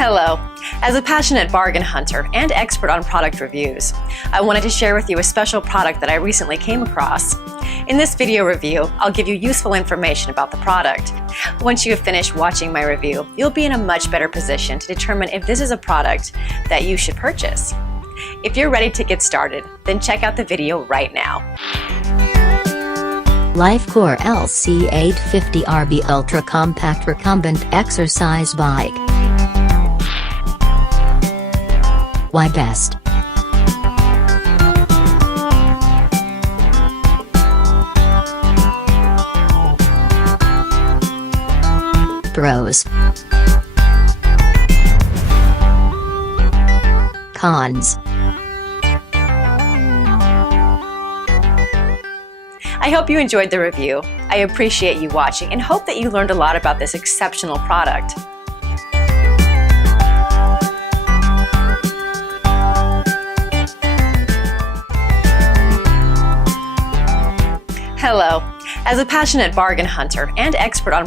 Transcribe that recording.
Hello. As a passionate bargain hunter and expert on product reviews, I wanted to share with you a special product that I recently came across. In this video review, I'll give you useful information about the product. Once you have finished watching my review, you'll be in a much better position to determine if this is a product that you should purchase. If you're ready to get started, then check out the video right now. Lifecore LC850RB Ultra Compact Recumbent Exercise Bike. Why best? Pros. Cons. I hope you enjoyed the review. I appreciate you watching and hope that you learned a lot about this exceptional product. Hello. As a passionate bargain hunter and expert on